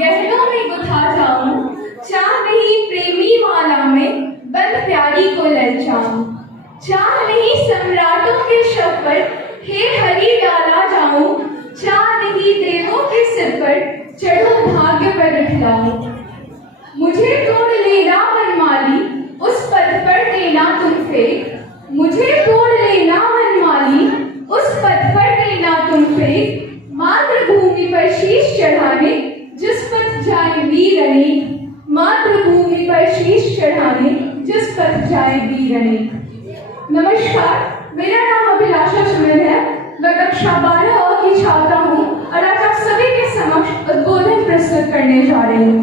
गहनों में गुथा जाऊं, चाह नहीं प्रेमी माला में बंद प्यारी को ललचाऊं। चाह नहीं सम्राटों के शव पर हे हरि डाला जाऊं, चाह नहीं देवों के सिर पर चढ़ूं भाग्य पर उठलाऊं। मुझे तोड़ लेना वनमाली, उस पथ पर देना तुम फेंक। मुझे तोड़ लेना वनमाली, उस पथ पर देना तुम फेंक। मातृभूमि पर शीश चढ़ाने जिस पथ जाए वीर अनेक। मातृभूमि पर शीश चढ़ाने जिस पथ जाए वीर अनेक। नमस्कार, मेरा नाम अभिलाषा सुमन है। मैं कक्षा 12 की छात्रा हूँ और आज आप सभी के समक्ष उद्बोधन प्रस्तुत करने जा रही हूँ।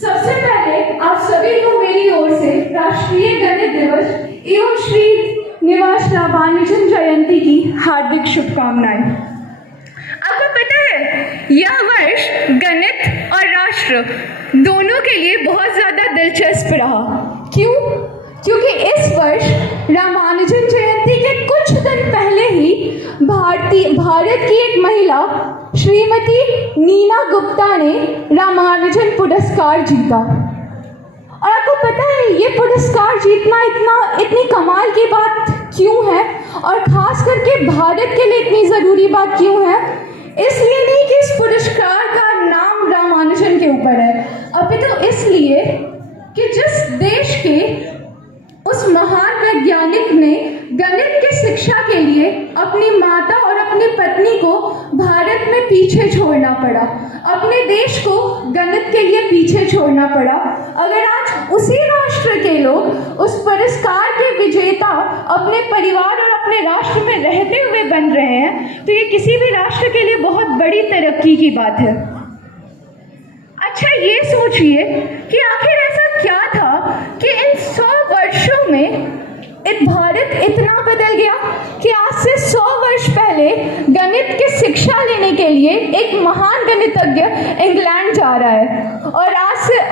सबसे पहले आप सभी को मेरी ओर से राष्ट्रीय गणित दिवस एवं श्री निवास रामानुजन जयंती की हार्दिक शुभकामनाएं। आपको पता है, यह वर्ष गणित और राष्ट्र दोनों के लिए बहुत ज़्यादा दिलचस्प रहा। क्यों? क्योंकि इस वर्ष रामानुजन जयंती के कुछ दिन पहले ही भारत की एक महिला श्रीमती नीना गुप्ता ने रामानुजन पुरस्कार जीता। और आपको पता है ये पुरस्कार जीतना इतनी कमाल की बात क्यों है, और खास करके भारत के लिए इतनी ज़रूरी बात क्यों है? इसलिए नहीं कि इस पुरस्कार का नाम रामानुजन के ऊपर है, अपितु इसलिए कि जिस देश के उस महान वैज्ञानिक ने गणित की शिक्षा के लिए अपनी माता और अपनी पत्नी को भारत में पीछे छोड़ना पड़ा, अपने देश को गणित के लिए पीछे छोड़ना पड़ा। अगर आज उसी राष्ट्र के लोग उस पुरस्कार के विजेता अपने परिवार और अपने राष्ट्र में रहते हुए बन रहे हैं, तो ये किसी भी राष्ट्र के लिए बहुत बड़ी तरक्की की बात है। अच्छा, ये सोचिए कि आखिर ऐसा क्या था कि इन 100 वर्षों में भारत इतना बदल गया कि आज से 100 वर्ष पहले गणित की शिक्षा लेने के लिए एक महान गणितज्ञ इंग्लैंड जा रहा है,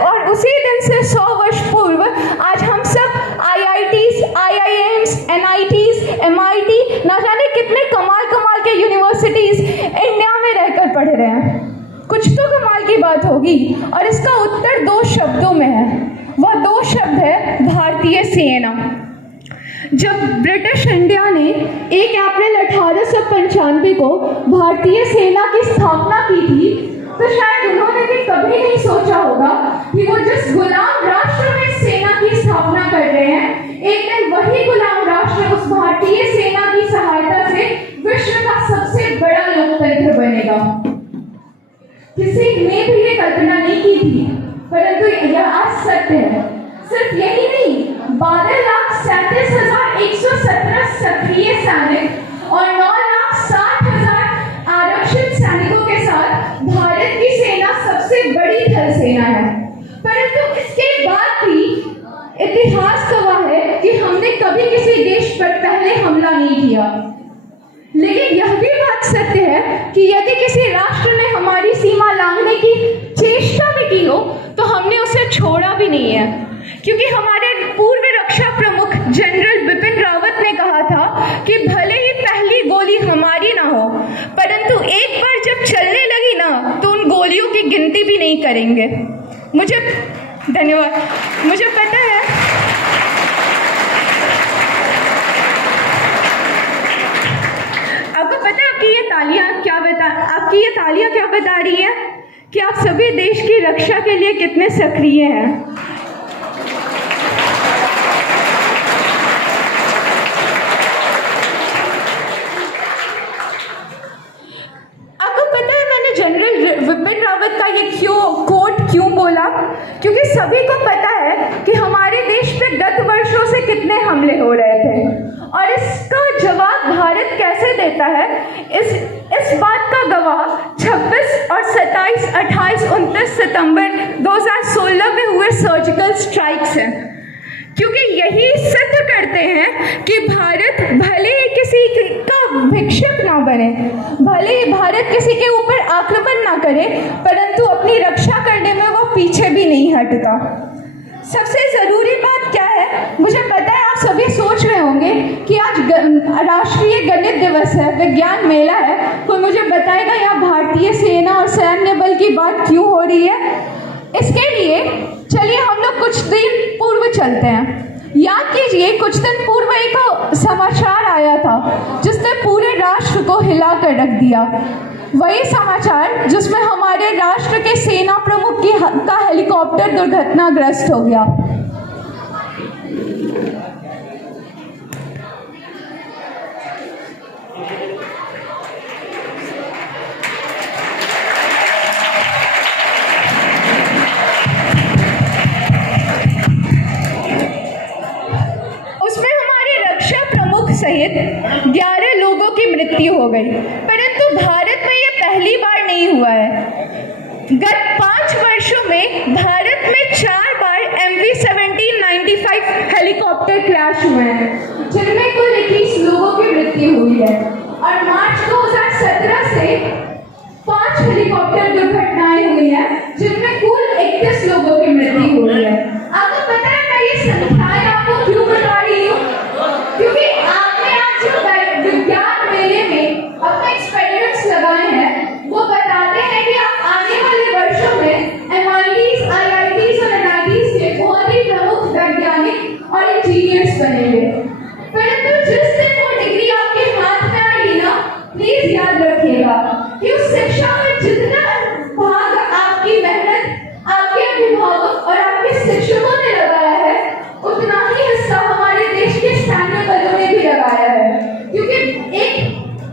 और उसी दिन से 100 वर्ष पूर्व आज हम सब IITs, IIMs, NITs, MIT, ना जाने कितने कमाल के यूनिवर्सिटीज इंडिया में रहकर पढ़ रहे हैं। कुछ तो कमाल की बात होगी, और इसका उत्तर 2 शब्दों में है। वह 2 शब्द है भारतीय सेना। जब ब्रिटिश इंडिया ने 1 अप्रैल 1895 को भारतीय सेना की स्थापना की थी, तो शायद उन्होंने भी कभी नहीं सोचा होगा कि वो जिस गुलाम राष्ट्र में सेना की स्थापना कर रहे हैं, एक दिन वही गुलाम राष्ट्र उस भारतीय सेना की सहायता से विश्व का सबसे बड़ा लोकतंत्र बनेगा। किसी ने भी ये कल्पना नहीं की थी, परंतु यह आज सत्य है। सिर्फ यही नहीं, 12,37,117 सक्रिय सैनिक और 9,60,000 आरक्षित सैनिकों के साथ भारत की सेना सबसे बड़ी थल सेना है। परंतु इसके बाद भी इतिहास गवाह है कि हमने कभी किसी देश पर पहले हमला नहीं किया। लेकिन यह भी बात सत्य है कि यदि किसी राष्ट्र ने हमारी सीमा लांघने की चेष्टा भी की हो, तो हमने उसे छोड़ा भी नहीं है, क्योंकि हमारे पूर्व रक्षा प्रमुख जनरल बिपिन रावत ने कहा था कि भले ही पहली गोली हमारी ना हो, परंतु एक बार जब चलने लगी ना, तो उन गोलियों की गिनती भी नहीं करेंगे। धन्यवाद। मुझे पता है आपको पता है आपकी ये तालियां क्या बता रही है कि आप सभी देश की रक्षा के लिए कितने सक्रिय हैं। आपको पता है मैंने जनरल बिपिन रावत का ये कोट क्यों बोला? क्योंकि सभी को पता है कि हमारे देश पे गत वर्षों से कितने हमले हो रहे थे, और इसका जवाब भारत कैसे देता है, इस बात का गवाह 26 और 27, 28, 29 सितंबर 2016 में हुए सर्जिकल स्ट्राइक्स हैं। क्योंकि यही सिद्ध करते हैं कि भारत भले ही किसी का भिक्षक ना बने, भले ही भारत किसी के ऊपर आक्रमण ना करे, परंतु अपनी रक्षा करने में वो पीछे भी नहीं हटता। सबसे ज़रूरी बात क्या है, मुझे पता है आप सभी सोच रहे होंगे कि आज राष्ट्रीय गणित दिवस है, विज्ञान मेला है, कोई मुझे बताएगा यहाँ भारतीय सेना और सैन्य बल की बात क्यों हो रही है? इसके लिए चलिए हम लोग कुछ दिन पूर्व चलते हैं। याद कीजिए, कुछ दिन पूर्व एक समाचार आया था जिसने पूरे राष्ट्र को हिला कर रख दिया। वही समाचार जिसमें हमारे राष्ट्र के सेना प्रमुख का हेलीकॉप्टर दुर्घटनाग्रस्त हो गया। सहित 11 लोगों की मृत्यु हो गई। परंतु भारत में यह पहली बार नहीं हुआ है। गत 5 वर्षों में भारत में 4 बार MV-1795 हेलीकॉप्टर क्रैश हुए हैं, जिनमें कुल 21 लोगों की मृत्यु हुई है। और मार्च 2017 से 5 हेलीकॉप्टर दुर्घटनाएं हुई हैं, जिनमें कुल 31 लोगों की मृत्यु हुई है। आपको पता है मैं ये संख्याएं आपको क्यों बता रही हूँ? क्योंकि विज्ञान मेले में अपने एक्सपेरिमेंट्स लगाए हैं, वो बताते हैं कि आप आने वाले वर्षों में MITs, IITs और NITs के बहुत ही प्रमुख वैज्ञानिक और इंजीनियर्स बनेंगे। परंतु जिस दिन वो डिग्री आपके हाथ में आएगी ना, प्लीज याद रखिएगा कि उस शिक्षा में जितना भाग आपकी मेहनत, आपके अभिभावक और आपके शिक्षकों ने लगाया है, उतना ही हिस्सा हमारे देश के सैन्य बलों ने भी लगाया है। क्योंकि एक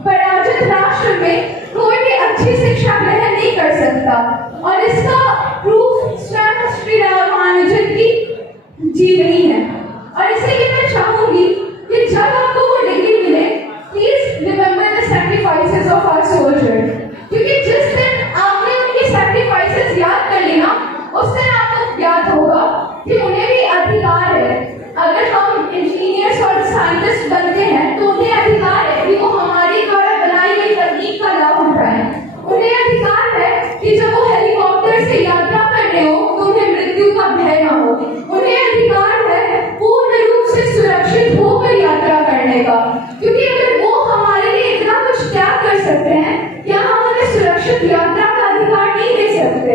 पराजित राष्ट्र में कोई भी अच्छी शिक्षा ग्रहण नहीं कर सकता, और इसका प्रूफ स्वयं श्री रामानुजन की जीवनी है। और इसीलिए मैं चाहूंगी कि जब आपको वो डिग्री मिले, please remember the sacrifices of our soldiers. क्योंकि जिस दिन आपने उनकी सैक्रिफाइसेस याद कर ली ना, उस दिन आपको याद होगा कि उन्हें भी अधिकार है। अगर हम इंजीनियर्स और साइंटिस्ट बनते हैं तो उन्हें अधिकार है कि वो हमारी द्वारा बनाई गई तकनीक का लाभ उठाएं। उन्हें अधिकार है कि जब वो हेलीकॉप्टर से यात्रा कर रहे हो तो उन्हें मृत्यु का भय न हो। उन्हें अधिकार है पूर्ण रूप से सुरक्षित होकर यात्रा करने का। क्योंकि अगर वो हमारे लिए इतना कुछ त्याग कर सकते हैं, क्या हम उन्हें सुरक्षित यात्रा का अधिकार नहीं दे सकते?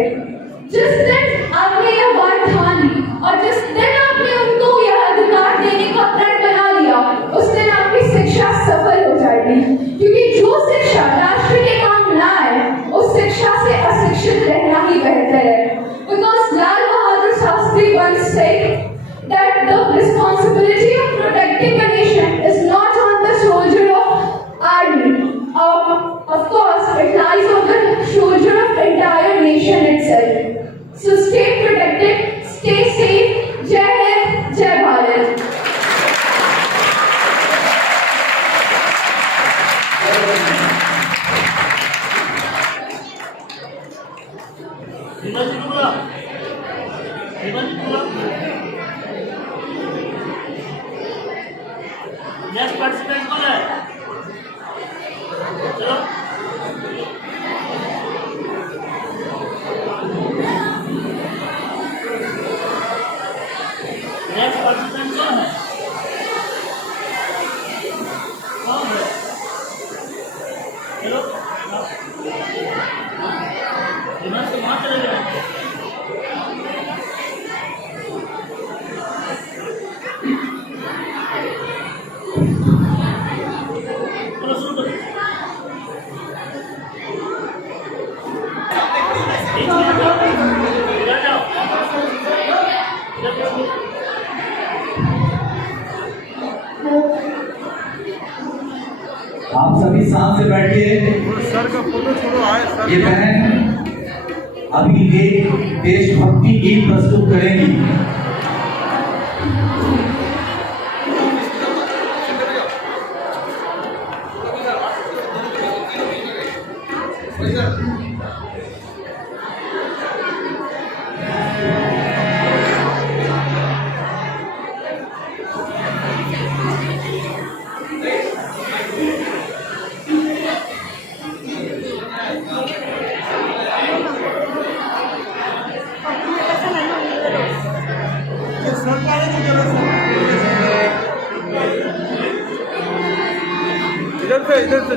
जिस दिन आपने यह बात ठान ली और जिस दिन आपने उनको यह अधिकार देने का प्रण बना लिया, उस दिन आपकी शिक्षा सफल हो जाएगी। क्योंकि जो शिक्षा राष्ट्र के काम ना आए, उस शिक्षा से अशिक्षित रहना ही बेहतर है। Because Lal Bahadur Shastri once said that the responsibility of protecting a nation is not on the soldier of army. Of course, it lies on the soldier of entire nation itself. So stay protected, stay safe. जय हिंद, जय Bharat. Next participant कौन है? चलो next participant कौन है? कौन है? चलो दिमाग से वहाँ चले जाए। आप सभी शांत से बैठिए। सर का फोटो छोड़ो आए सर। ये बहन अभी एक देशभक्ति गीत प्रस्तुत करेंगी। इधर से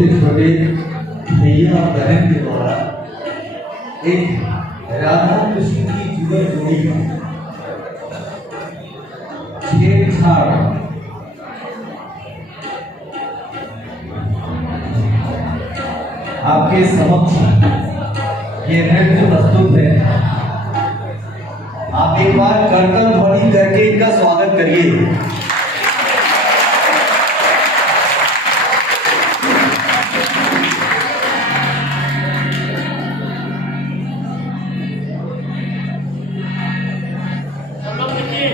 छोटे छोटे भैया बहन के द्वारा एक राधा कृष्ण की जुगल जोड़ी का छेड़छाड़ आपके समक्ष ये नृत्य प्रस्तुत है। आप एक बार करतल ध्वनि करके इनका स्वागत करिए। सब लोग देखिए।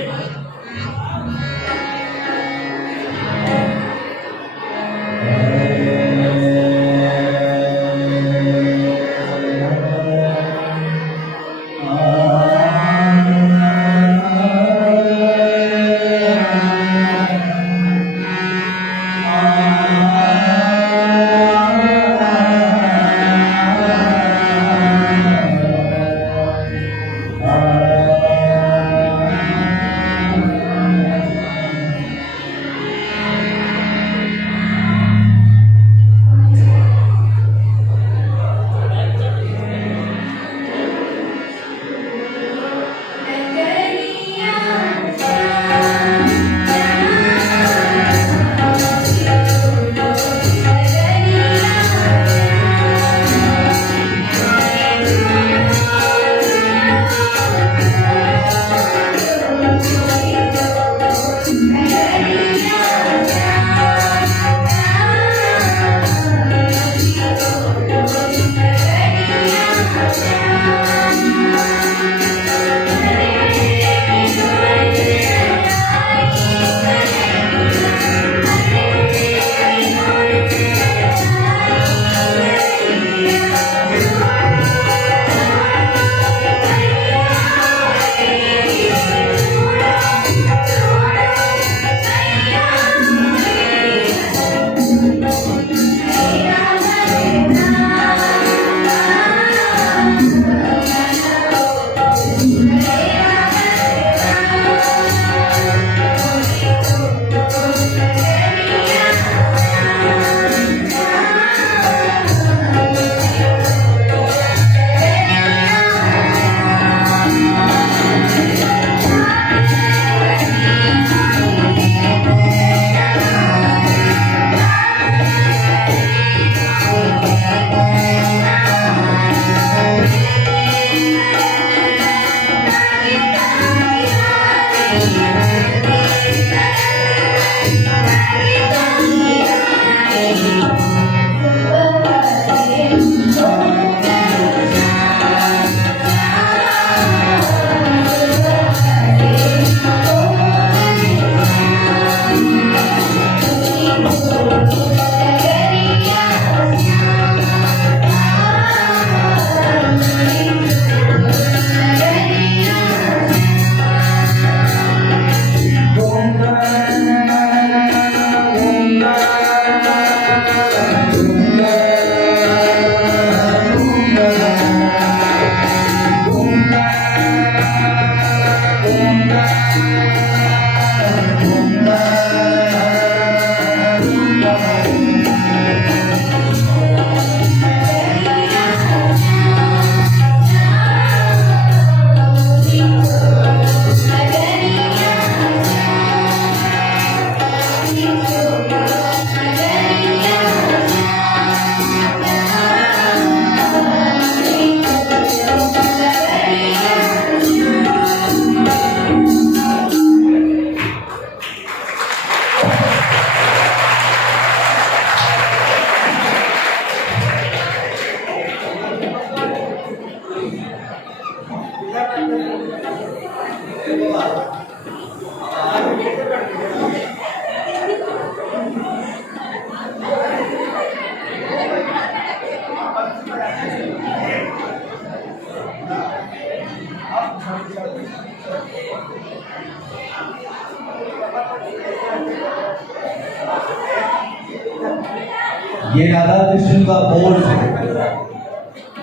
ये राधा कृष्ण का पोज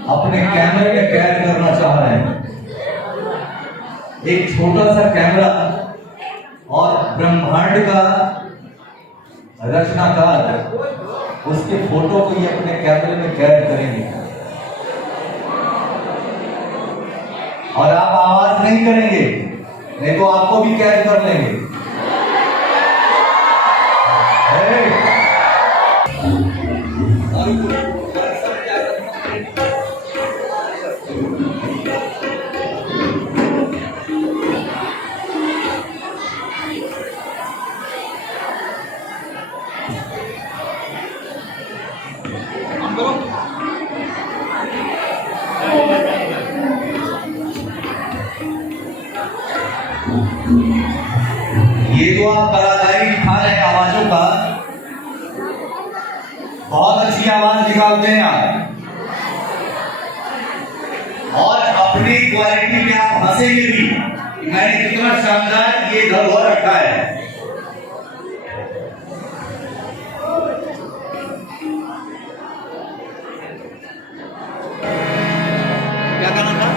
अपने कैमरे में कैद करना चाह रहे हैं। एक छोटा सा कैमरा और ब्रह्मांड का रचनाकार उसके फोटो को ये अपने कैमरे में कैद करेंगे और आप आवाज नहीं करेंगे, नहीं तो आपको भी कैद कर लेंगे। ये जो आप कलाकारी दिखा रहे हैं आवाजों का, बहुत अच्छी आवाज निकालते हैं आप, और अपनी क्वालिटी में आप हंसेंगे भी कि मैंने कितना शानदार ये धरोहर रखा है। क्या करना था?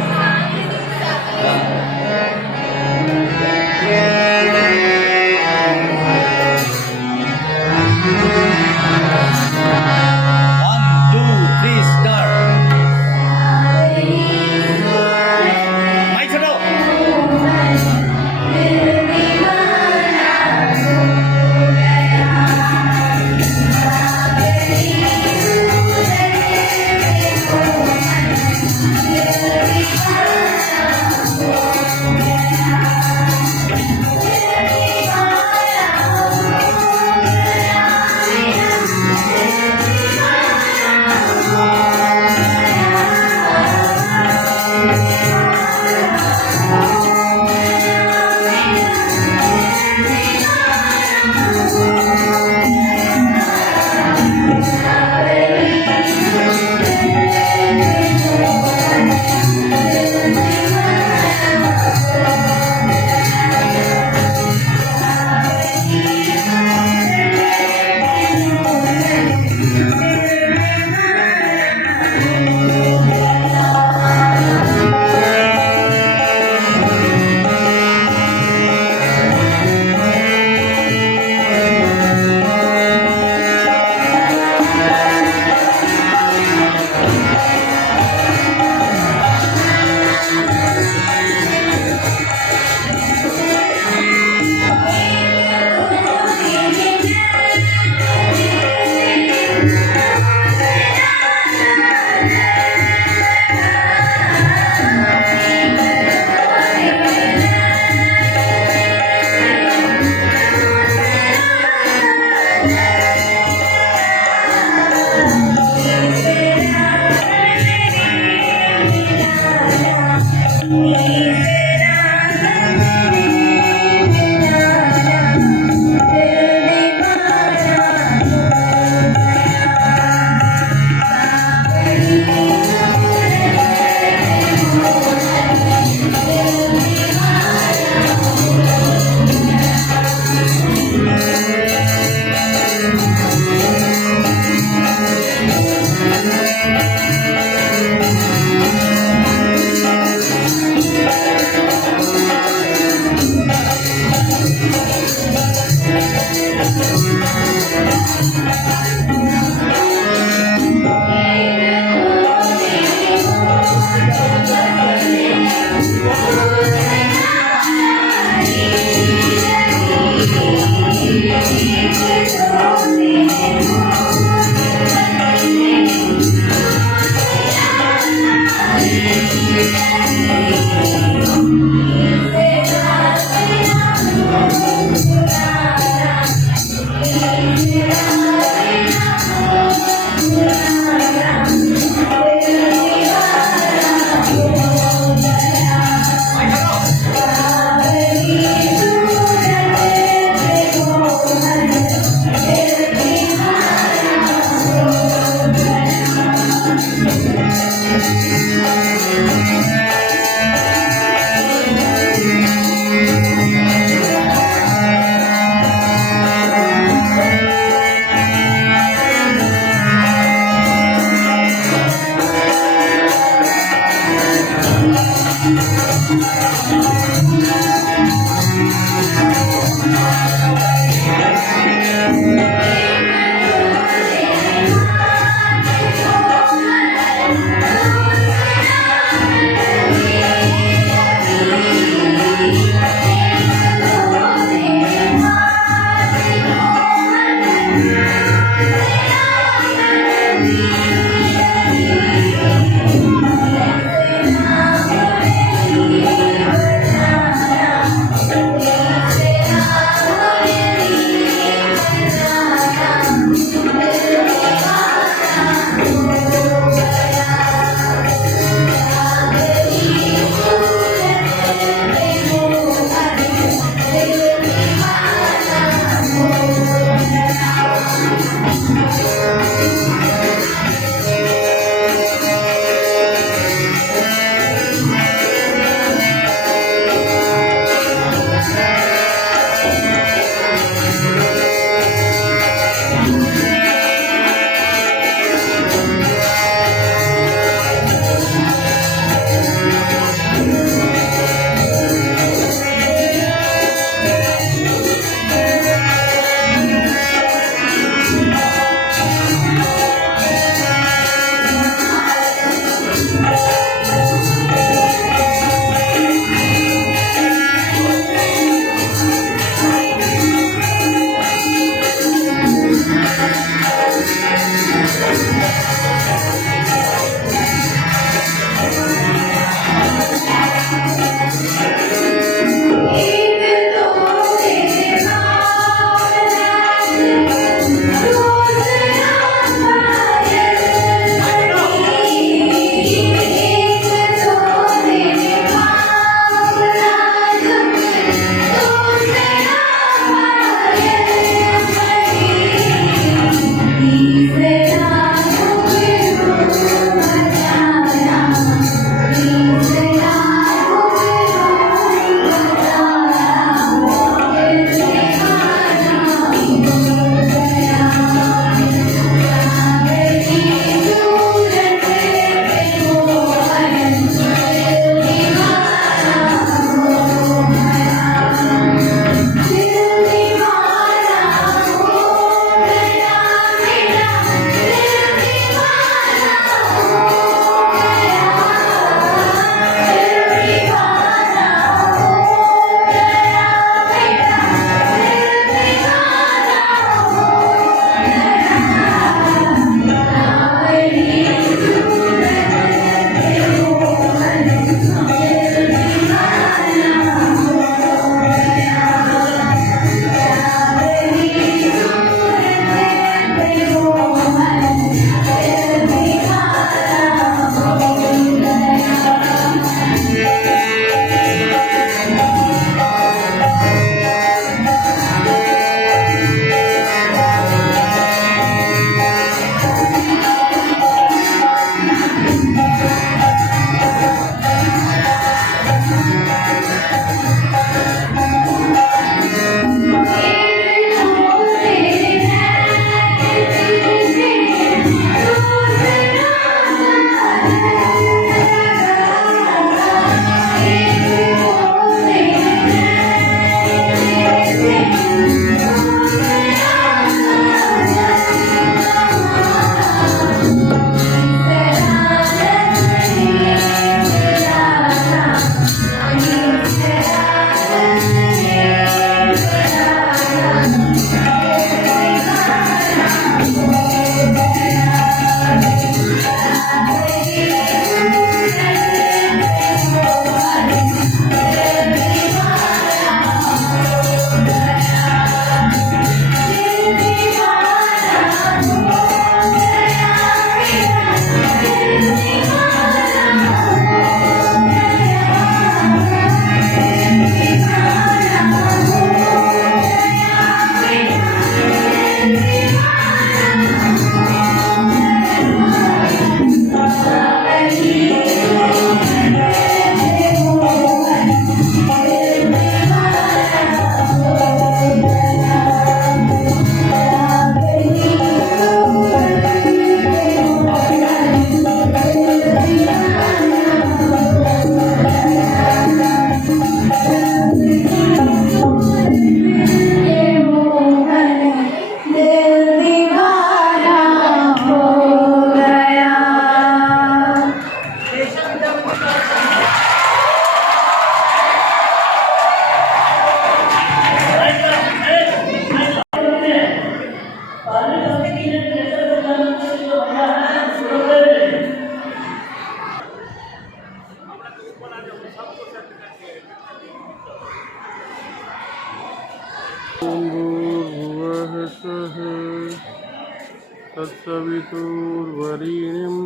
तत्सवितुर्वरेण्यं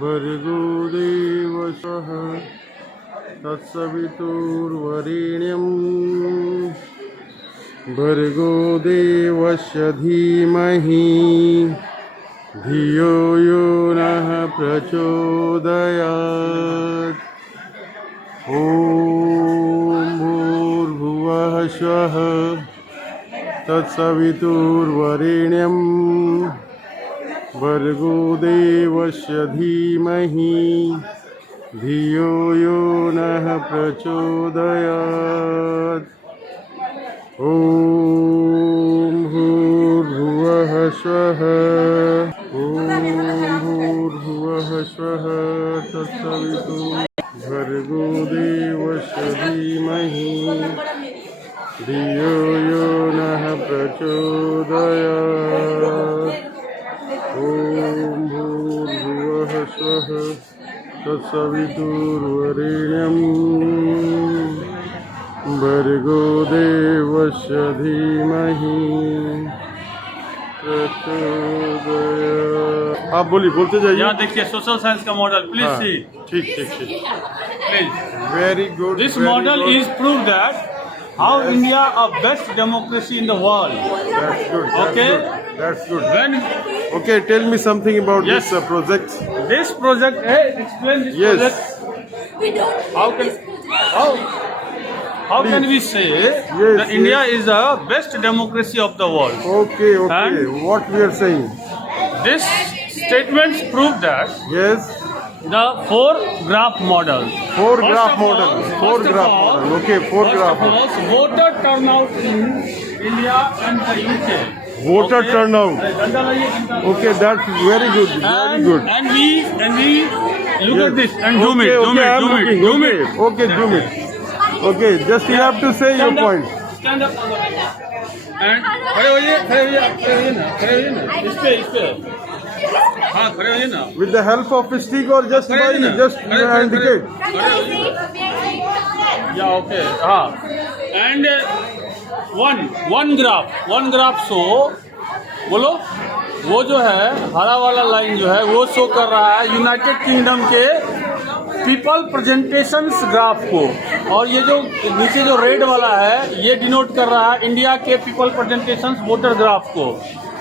भर्गो देवस्य तत्सवितुर्वरेण्यं भर्गो देवस्य धीमहि धियो यो नः प्रचोदयात्। ॐ भूर्भुवः स्वः तत्सवितुर्वरेण्यं भर्गो देवस्य धीमहि धियो यो नः प्रचोदयात्। ॐ भूर्भुवः स्वः ॐ भूर्भुवः स्वः तत्सवितुर्भर्गो देवस्य धीमहि धियो यो नः प्रचोदयात्। ॐ भूर्भुवः स्वः तत्सवितुर्वरेण्यं भर्गो देवस्य धीमहि प्रचोदयात्। आप बोलिए, बोलते जाइए। यहाँ देखिए सोशल साइंस का मॉडल, प्लीज हाँ, सी, ठीक ठीक ठीक, please. Very good. This model is proof that how India a best democracy in the world. That's good. Okay. That's good. When Okay, tell me something about Yes. this project. this project, hey, explain this Yes. project. How can how can we say that India is the best democracy of the world? Okay, okay. And- What we are saying? This statements prove that Yes. the four graph model. Four First graph of all- model. Four first of graph all- model. Okay, four first graph of all, voter turnout in India and the UK. Voter turnout. Danda laiye, danda. Okay, that's very good. Very good. And we look Yes. at this and zoom Okay, it, zoom okay, it, I'm zoom it, looking. zoom Okay, it. okay, zoom it. Okay, just you have to say your Stand up, point. Stand up. And खड़े होइए, खड़े होइए, आप खड़े होइए ना, खड़े होइए ना, इस पे, हाँ खड़े होइए ना, With the help of a stick or just खड़े by होइए ना, just खड़े, खड़े, indicate. खड़े होइए, या ओके, हाँ, and one graph शो, बोलो, वो जो है हरा वाला लाइन जो है वो शो कर रहा है यूनाइटेड किंगडम के पीपल प्रेजेंटेशंस ग्राफ को, और ये जो नीचे जो रेड वाला है ये डिनोट कर रहा है इंडिया के पीपल प्रेजेंटेशंस वोटर ग्राफ को।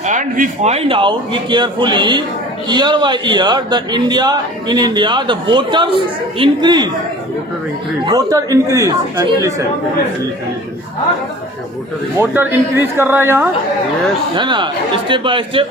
And we find out we carefully year by year the India the voters increase Voter increase. Voter increase कर रहा है यहाँ, Yes. है ना, स्टेप बाय स्टेप।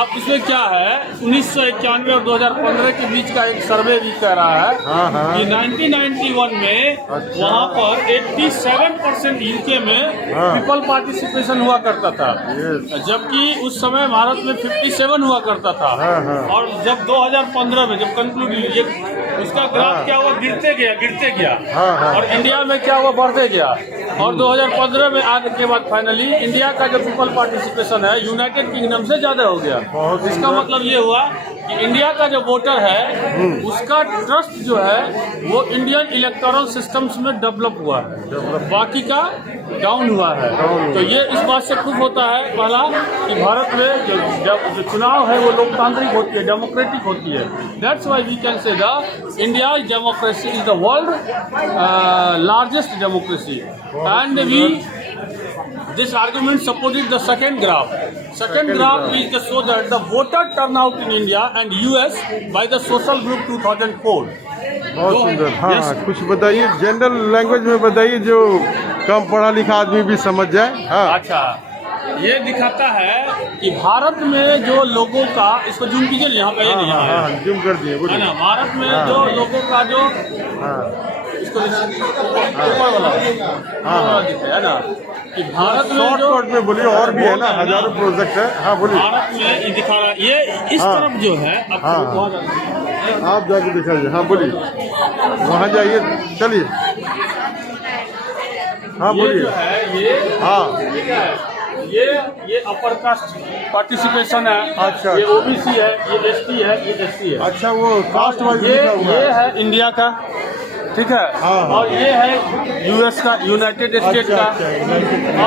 अब इसमें क्या है, 1991 और 2015 के बीच का एक सर्वे भी कह रहा है हाँ, हाँ। कि 1991 में अच्छा। वहाँ पर 87% यूके में हाँ। पीपल पार्टिसिपेशन हुआ करता था, Yes. जबकि उस समय भारत में 57 हुआ करता था। हाँ, हाँ। और जब 2015 में जब कंक्लूड ये उसका ग्राफ हाँ। क्या हुआ, गिरते गया हाँ, हाँ। और इंडिया में क्या हुआ, बढ़ते गया। और 2015 में आने के बाद फाइनली इंडिया का जो पीपल पार्टिसिपेशन है यूनाइटेड किंगडम से ज्यादा हो गया। बहुत इसका सुंदर। मतलब ये हुआ कि इंडिया का जो वोटर है उसका ट्रस्ट जो है वो इंडियन इलेक्टोरल सिस्टम्स में डेवलप हुआ है, बाकी का डाउन हुआ है। तो ये इस बात से प्रूफ होता है पहला कि भारत में जो चुनाव है वो लोकतांत्रिक होती है, डेमोक्रेटिक होती है। That's why we can say the India democracy is the world largest democracy, and this argument supported the second graph. Second graph is to show that the voter turnout in India and US by the social group 2004. बहुत सुंदर। हाँ, Yes. कुछ बताइए, general language में बताइए जो कम पढ़ा लिखा आदमी भी समझ जाए। हाँ, अच्छा, ये दिखाता है कि भारत में जो लोगों का, इसको जूम कीजिए यहाँ पे, ये नहीं हाँ, है, हाँ, जूम कर दिए, है बोलिए। ना, भारत में हाँ। जो लोगों का जो हाँ, इसको ऊपर वाला दिखता है ना, कि भारत में शॉर्ट जो कट में बोलिए, और भी है ना, हजारों प्रोजेक्ट है। हाँ, बोलिए। भारत में ये दिखा रहा है, ये इस हाँ। तरफ जो है अब हाँ। वहाँ जाते हैं। आप जाके दिखाइए। हाँ, बोलिए, वहाँ जाइए, चलिए। हाँ, ये बोलिए। जो है ये हाँ, ये क्या है, ये अपर कास्ट पार्टिसिपेशन है, अच्छा। ये ओबीसी है, ये एसटी है, ये एससी है। अच्छा, वो कास्ट वाइज ये लिखा हुआ ये है। है इंडिया का, ठीक है। हाँ। और ये है यूएस का, यूनाइटेड स्टेट का।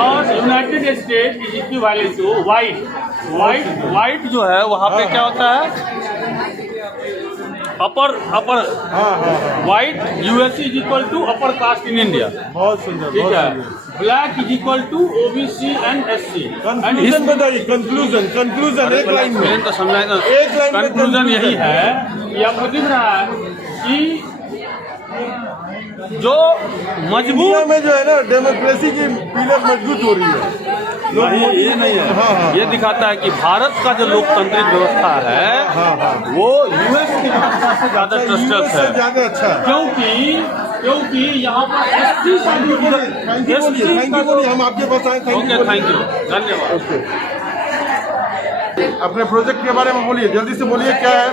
और united state is equivalent to white जो है वहाँ पे क्या होता है, upper white US is equal to upper caste in India. बहुत सुंदर, ठीक बहुत है। सुंदर। Black is equal to OBC and SC. Conclusion बताइए, कंक्लूजन एक लाइन में, तो समझाएगा। एक लाइन में कंक्लूजन यही है कि आपको दिख रहा है कि जो मजबूत इंडिया में जो है ना डेमोक्रेसी की पिलर मजबूत हो रही है। नहीं, ये नहीं है। हाँ। ये दिखाता है कि भारत का जो लोकतांत्रिक व्यवस्था है हाँ। वो यूएस की व्यवस्था से ज्यादा ट्रस्टेड से है। ज्यादा अच्छा है। क्योंकि यहाँ पर एसटी का भी थैंक यू बोलिए, हम आपके पास आए। ओके, थैंक यू, धन्यवाद। अपने प्रोजेक्ट के बारे में बोलिए, जल्दी से बोलिए, क्या है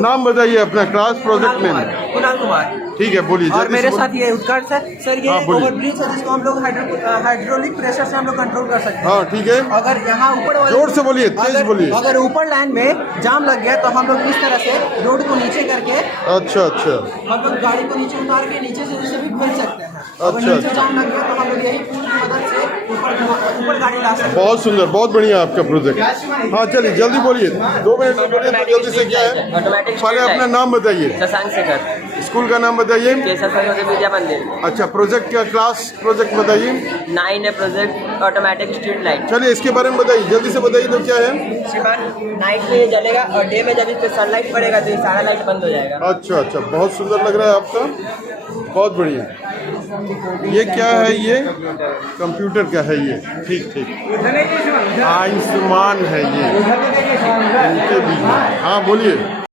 नाम बताइए अपना, क्लास प्रोजेक्ट में। कुणाल कुमार। ठीक है, बोलिए और जल्दी मेरे से साथ ये उत्कर्ष है सर। ये हाँ, बोलिए। ओवरब्रिज है जिसको हम लोग हाइड्रोलिक प्रेशर से हम लोग कंट्रोल कर सकते हैं। हाँ, ठीक है। अगर यहाँ ऊपर वाले- जोर से बोलिए, तेज बोलिए। अगर ऊपर लाइन में जाम लग गया तो हम लोग इस तरह से रोड को नीचे करके अच्छा। हम लोग गाड़ी को नीचे उतार के नीचे से जैसे भी भेज सकते हैं। अगर अच्छा। नीचे जाम लग गया तो हम लोग यही पुल की मदद से ऊपर गाड़ी ला सकते हैं। बहुत सुंदर, बहुत बढ़िया आपका प्रोजेक्ट। हाँ, चलिए जल्दी बोलिए, 2 मिनट में बोलिए तो जल्दी से। क्या है, पहले अपना नाम बताइए, शशांक शेखर, स्कूल का नाम बताइए। केशव सरस्वती विद्या मंदिर। अच्छा, प्रोजेक्ट क्या, क्लास प्रोजेक्ट बताइए। 9 है प्रोजेक्ट ऑटोमेटिक स्ट्रीट लाइट। चलिए इसके बारे में बताइए, जल्दी से बताइए तो क्या है। श्रीमान, नाइट में ये जलेगा और डे में जब इस पे सनलाइट पड़ेगा तो ये सारा लाइट बंद हो जाएगा। अच्छा, बहुत सुंदर लग रहा है आपका, बहुत बढ़िया। ये क्या है, ये कंप्यूटर का है ये। ठीक। आयुष्मान है ये, इनके भी। हाँ, बोलिए।